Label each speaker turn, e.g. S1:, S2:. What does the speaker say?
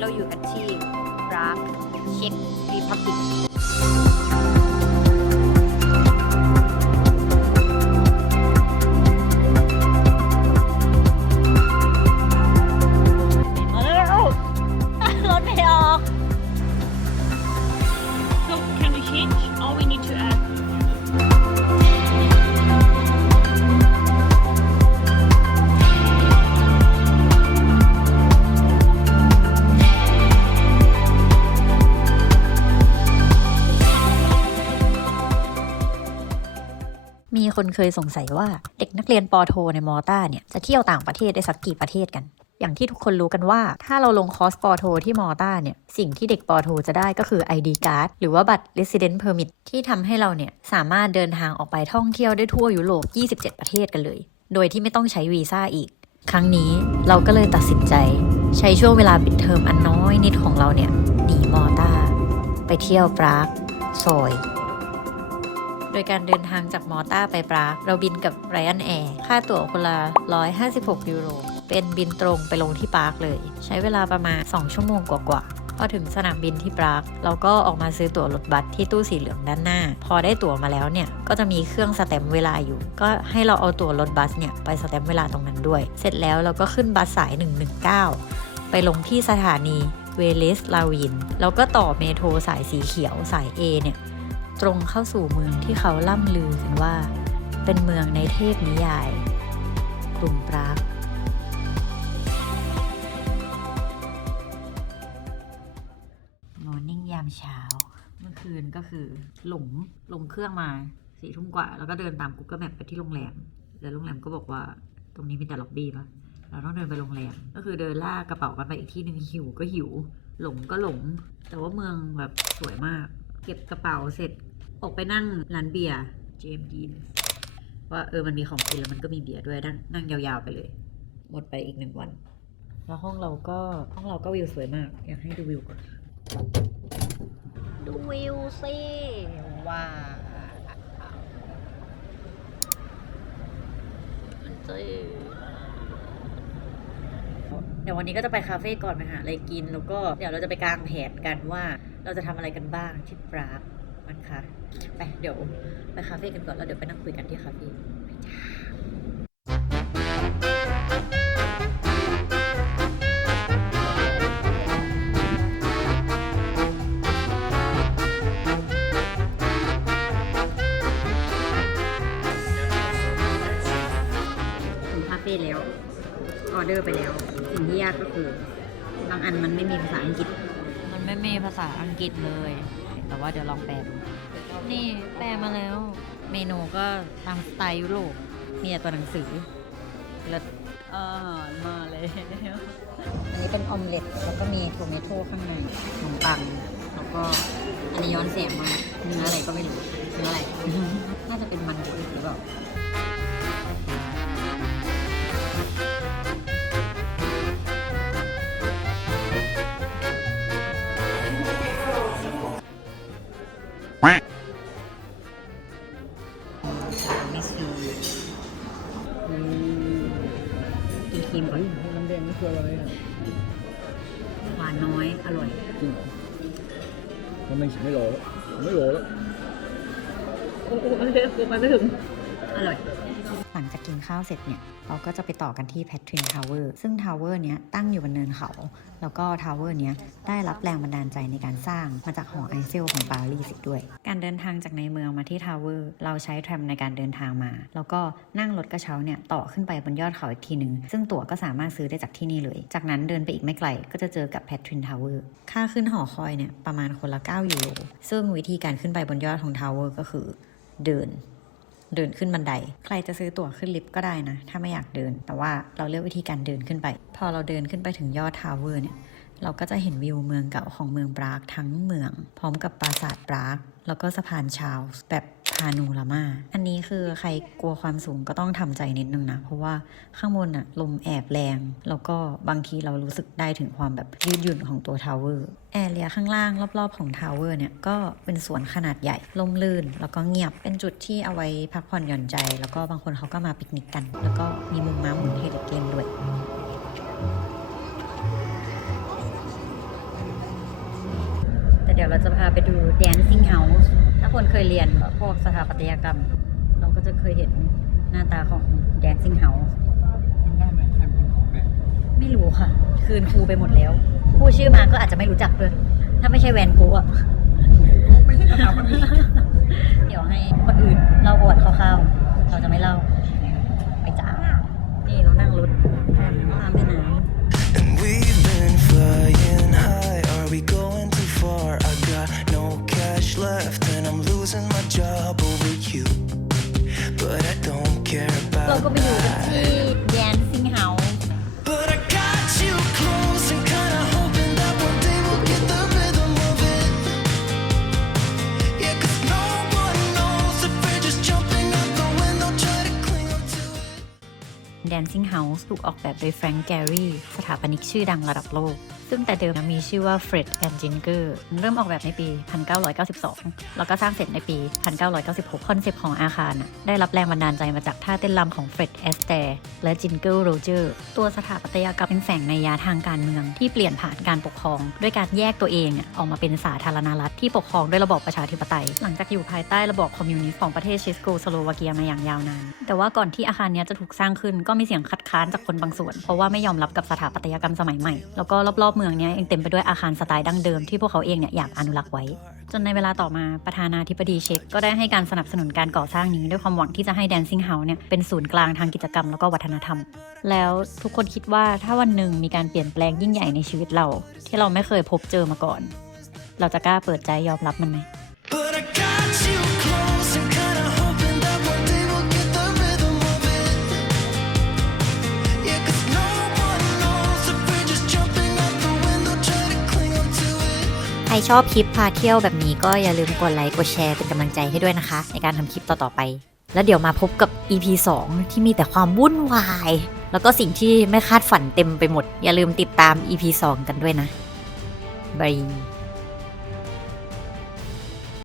S1: เราอยู่กันที่ร้านเช็กรีพับลิก มีคนเคยสงสัยว่าเด็กนักเรียนปอโทในมอต้าเนี่ยจะเที่ยวต่างประเทศได้สักกี่ประเทศกัน อย่างที่ทุกคนรู้กันว่า ถ้าเราลงคอร์สปอโทที่มอต้าเนี่ยสิ่งที่เด็กปอโทจะได้ก็คือ ID card หรือว่าบัตร Resident Permit ที่ทำให้เราเนี่ยสามารถเดินทางออกไปท่องเที่ยวได้ทั่วยุโรป 27 ประเทศกันเลย โดยที่ไม่ต้องใช้วีซ่าอีก ครั้งนี้เราก็เลยตัดสินใจ ใช้ช่วงเวลาปิดเทอมอันน้อยนิดของเราเนี่ยหนีมอต้าไปเที่ยวปรากซอย ดยการเดินทางจากมอต้าไปปรากเราบินกับไรอันแอร์ค่าตั๋วคนละ 156 ยูโร เป็นบินตรงไปลงที่ปรากเลย ใช้เวลาประมาณ 2 ชั่วโมงกว่าๆพอถึงสนามบินที่ปราก เราก็ออกมาซื้อตั๋วรถบัสที่ตู้สีเหลืองด้านหน้า พอได้ตั๋วมาแล้วเนี่ย ก็จะมีเครื่องสแตมเวลาอยู่ ก็ให้เราเอาตั๋วรถบัสเนี่ยไปสแตมเวลาตรงนั้นด้วย เสร็จแล้วเราก็ขึ้นบัสสาย 119 ไปลงที่สถานีเวเลสลาวิน แล้วก็ต่อเมโทรสายสีเขียวสาย A เนี่ย ตรงเข้าสู่เมืองที่เขาล่ำลือกันว่า เป็นเมืองในเทพนิยาย กรุงปรากมอร์นิ่งยามเช้า เมื่อคืนก็คือหลงลงเครื่องมาสี่ทุ่มกว่า แล้วก็เดินตาม Google Map ไปที่โรงแรม แล้วโรงแรมก็บอกว่าตรงนี้มีแต่ล็อบบี้ปะเราต้องเดินไปโรงแรม ก็คือเดินลากกระเป๋ากันไปอีกที่หนึ่งหิวก็หิว หลงก็หลง แต่ว่าเมืองแบบสวยมาก เก็บกระเป๋าเสร็จ ออกไปนั่งร้านเบียร์เจมกินว่าเออมันมีของกินแล้วมันก็มีเบียร์ด้วยนั่งนั่งยาวๆไปเลย หมดไปอีกหนึ่งวัน แล้วห้องเราก็ห้องเราก็วิวสวยมาก อยากให้ดูวิวก่อนดูวิวสิว้าวเดี๋ยววันนี้ก็จะไปคาเฟ่ก่อนไปหาอะไรกิน แล้วก็เดี๋ยวเราจะไปกางแผนกันว่าเราจะทำอะไรกันบ้างที่ปราก นะคะไปเดี๋ยวไปคาเฟ่กันก่อนแล้วเดี๋ยวไปนั่งคุยกันที่คาเฟ่ไปจ้าถึงคาเฟ่แล้วออเดอร์ไปแล้ว สิ่งที่ยากก็คือ บางอันมันไม่มีภาษาอังกฤษ มันไม่มีภาษาอังกฤษเลย แต่ว่าเดี๋ยวลองแปลดู นี่แปลมาแล้ว เมนูก็ตามสไตล์ยุโรปมีแต่ตัวหนังสือแล้วอาหารมาแล้วอันนี้เป็นออมเล็ตแล้วก็มีโทเมโต้ข้างในขนมปัง แล้วก็อันนี้ย้อนแสงมากเนื้ออะไรก็ไม่รู้เนื้ออะไร น่าจะเป็นมันบดหรือเปล่า มิสยูกินครีมก่อน
S2: น้ำแดงนี่คืออะไรอะ
S1: หวานน้อย อร่อย
S2: จริงเหรอมันไม่ไม่รอแล้วไม่รอแล้ว
S3: โอ้โหอันนี้กูไปไม่ถึง
S1: อร่อย หลังจากกินข้าวเสร็จเนี่ยเราก็จะไปต่อกันที่แพทรินทาวเวอร์ซึ่งทาวเวอร์เนี้ยตั้งอยู่บนเนินเขา แล้วก็ทาวเวอร์เนี้ยได้รับแรงบันดาลใจในการสร้างมาจากหอไอเฟลของปารีสอีกด้วย การเดินทางจากในเมืองมาที่ทาวเวอร์เราใช้แทรมในการเดินทางมา แล้วก็นั่งรถกระเช้าเนี่ยต่อขึ้นไปบนยอดเขาอีกทีหนึ่งซึ่งตั๋วก็สามารถซื้อได้จากที่นี่เลย จากนั้นเดินไปอีกไม่ไกลก็จะเจอกับแพทรินทาวเวอร์ค่าขึ้นหอคอยเนี่ยประมาณคนละ9ยูโรซึ่งวิธีการขึ้นไปบนยอดของทาวเวอร์ก็คือ เดิน เดินขึ้นบันได ใครจะซื้อตั๋วขึ้นลิฟต์ก็ได้นะ ถ้าไม่อยากเดิน แต่ว่าเราเลือกวิธีการเดินขึ้นไป พอเราเดินขึ้นไปถึงยอดทาวเวอร์เนี่ย เราก็จะเห็นวิวเมืองเก่าของเมืองปรากทั้งเมือง พร้อมกับปราสาทปราก แล้วก็สะพานชาวแบบ พานูรามาอันนี้คือใครกลัวความสูงก็ต้องทำใจนิดนึงนะ เพราะว่าข้างบนอะลมแอบแรง แล้วก็บางทีเรารู้สึกได้ถึงความแบบยืดหยุ่นของตัวทาวเวอร์แอเรียข้างล่างรอบๆของทาวเวอร์เนี่ยก็เป็นสวนขนาดใหญ่ลมลื่น แล้วก็เงียบเป็นจุดที่เอาไว้พักผ่อนหย่อนใจ แล้วก็บางคนเขาก็มาปิกนิกกัน แล้วก็มีมุมม้าหมุนให้เด็กเล่นด้วยยวเราจะพาไปดู Dancing House ถ้าคนเคยเรียนพวกสถาปัตยกรรม เราก็จะเคยเห็นหน้าตาของ Dancing House
S2: คุณได้ไหมใครเป็นของแบบ
S1: ไม่รู้ค่ะ คืนครูไปหมดแล้วพูดชื่อมาก็อาจจะไม่รู้จักด้วยถ้าไม่ใช่แวนโกะอะ
S2: ไม่ใช่สถาปนิก
S1: เดี๋ยวให้คนอื่นเล่าประวัติคร่าวๆเราจะไม่เล่า ไปจ้า นี่เรานั่งรถ
S4: losing my job over you. But I don't care
S1: เรา
S4: about
S1: ก็ไปอยู่กัน House ถูกออกแบบโดยแฟรงก์แกรีสถาปนิกชื่อดังระดับโลก ซึ่งแต่เดิมมีชื่อว่า Fred and Ginger เริ่มออกแบบในปี 1992 แล้วก็สร้างเสร็จในปี 1996 คอนเซปต์ของอาคารน่ะได้รับแรงบันดาลใจมาจากท่าเต้นรำของ Fred Astaire และ Jingle Roger ตัวสถาปัตยกรรมเป็นแฝงในยาทางการเมืองที่เปลี่ยนผ่านการปกครอง ด้วยการแยกตัวเองออกมาเป็นสาธารณรัฐที่ปกครองด้วยระบอบประชาธิปไตย หลังจากอยู่ภายใต้ระบอบคอมมิวนิสต์ของประเทศเชสโกสโลวาเกียมาอย่างยาวนาน แต่ว่าก่อนที่อาคารนี้จะถูกสร้างขึ้นก็มีเสียงคัดค้านจากคนบางส่วน เพราะว่าไม่ยอมรับกับสถาปัตยกรรมสมัยใหม่ แล้วก็รอบๆเมืองเนี้ยยังเต็มไปด้วยอาคารสไตล์ดั้งเดิมที่พวกเขาเองเนี่ยอยากอนุรักษ์ไว้ จนในเวลาต่อมาประธานาธิบดีเช็กก็ได้ให้การสนับสนุนการก่อสร้างนี้ด้วยความหวังที่จะให้ Dancing House เนี่ยเป็นศูนย์กลางทางกิจกรรมแล้วก็วัฒนธรรม แล้วทุกคนคิดว่าถ้าวันหนึ่งมีการเปลี่ยนแปลงยิ่งใหญ่ในชีวิตเรา ที่เราไม่เคยพบเจอมาก่อน เราจะกล้าเปิดใจยอมรับมันไหม ชอบคลิปพาเที่ยวแบบนี้ก็อย่าลืมกดไลค์กดแชร์เป็นกำลังใจให้ด้วยนะคะ ในการทำคลิปต่อๆไป แล้วเดี๋ยวมาพบกับ EP 2 ที่มีแต่ความวุ่นวาย แล้วก็สิ่งที่ไม่คาดฝันเต็มไปหมด อย่าลืมติดตาม EP 2 กันด้วยนะบาย